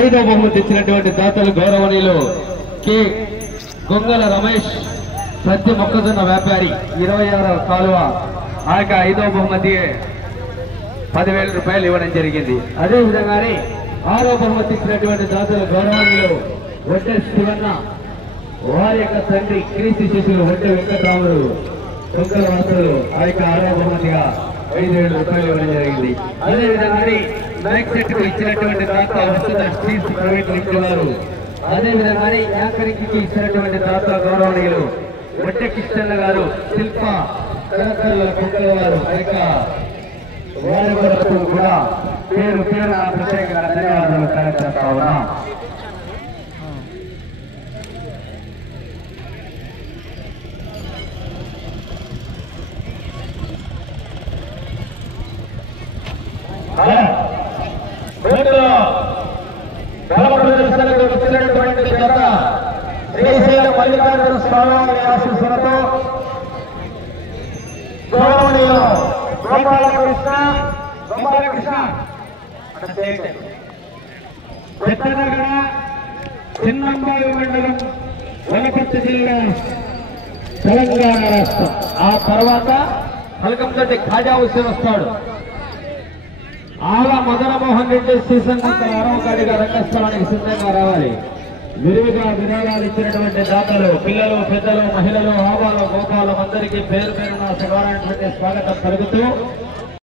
ఐదవ బహుమతి ఇచ్చినటువంటి దాతలు గౌరవనీయులు కె గొంగల రమేష్ సత్య మొక్కజొన్న వ్యాపారి 26వ కాలువ ఆ యొక్క ఐదవ బహుమతి 10,000 రూపాయలు ఇవ్వడం జరిగింది. అదే విధంగానే 6వ బహుమతి ఇచ్చినటువంటి దాతలు గౌరవనీయులు ఒడ్డె శివన్న వారి యొక్క తండ్రి క్రీస్తు శిష్యులు ఒడ్డె వెంకటరాములు గొంగల వాసులు ఆ యొక్క 6వ బహుమతిగా 5,000 రూపాయలు ఇవ్వడం జరిగింది. అదే విధంగానే మైక్ సెట్ కు ఇచ్చినటువంటి దాత వస్తున్న స్టీల్స్ ప్రైవేట్ లిమిటెడ్ వారు, అదే విధంగానే యాంకరింగ్ కి ఇచ్చినటువంటి దాత గౌరవనీయులు ఒడ్డె కృష్ణన్న గారు శిల్ప కళాకారుల గొంగల వారు వారి వరకు కూడా పేరు పేరు ప్రత్యేకంగా ధన్యవాదాలు తెలియజేస్తా ఉన్నాం. ప్రదర్శనకు వచ్చినటువంటి జత శ్రీశైలం మల్లికార్జున స్వామి ఆశీస్సులతో గౌరవనీయులు గోపాలకృష్ణ పెద్దనగడ చిన్నంబాయి మండలం వనపర్తి జిల్లా తెలంగాణ రాష్ట్రం. ఆ తర్వాత పలకంతోటి ఖాజా హుస్సేన్ వస్తాడు. ఆల మదనమోహన్ రెడ్డి సీజన్ అరవకాడిగా రంగస్థలానికి సిద్ధంగా రావాలి. విరివిగా విరాళాలు ఇచ్చినటువంటి దాతలు పిల్లలు పెద్దలు మహిళలు ఆవాలు గోపాలు అందరికీ పేరు పేరున సమానమైనటువంటి స్వాగతం పలుకుతూ